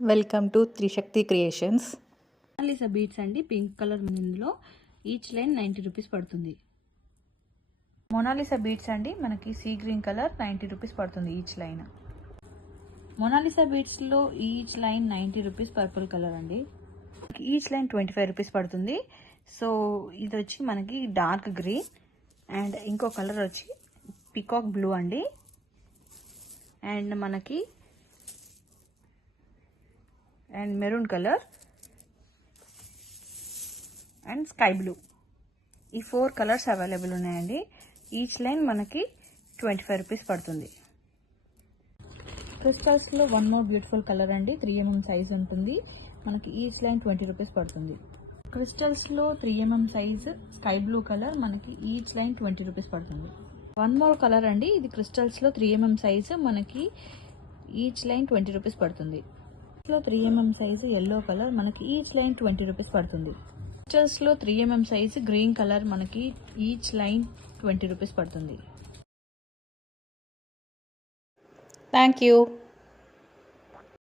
Welcome to Trishakti creations. Monalisa beads అండి, pink colour. ఇందులో each line 90 rupees పడుతుంది. Monalisa beads అండి, మనకి సీ గ్రీన్ కలర్ 90 రూపీస్ పడుతుంది ఈచ్ లైన్. మొనాలిసా బీడ్స్లో each line 90 rupees. Purple colour అండి, ఈచ్ లైన్ 25 రూపీస్ పడుతుంది. సో ఇది వచ్చి మనకి డార్క్ గ్రీన్ అండ్ ఇంకో కలర్ వచ్చి పికాక్ బ్లూ అండి. అండ్ మనకి and maroon colour and sky blue, ఈ 4 కలర్స్ అవైలబుల్ ఉన్నాయండి. ఈచ్ లైన్ మనకి 25 రూపీస్ పడుతుంది. క్రిస్టల్స్లో వన్ మోర్ బ్యూటిఫుల్ కలర్ అండి, 3mm సైజ్ ఉంటుంది. మనకి ఈచ్ లైన్ 20 రూపీస్ పడుతుంది. క్రిస్టల్స్లో 3mm size sky blue colour, మనకి ఈచ్ లైన్ 20 రూపీస్ పడుతుంది. వన్ మోర్ కలర్ అండి, ఇది క్రిస్టల్స్లో 3mm సైజ్, మనకి ఈచ్ లైన్ 20 రూపీస్ పడుతుంది. 3mm సైజ్ ఎల్లో కలర్, మనకి ఈచ్ లైన్ 20 రూపీస్ పడుతుంది. క్రిస్టల్స్లో 3mm సైజ్ గ్రీన్ కలర్, మనకి ఈచ్ లైన్ 20 రూపీస్ పడుతుంది. Thank you.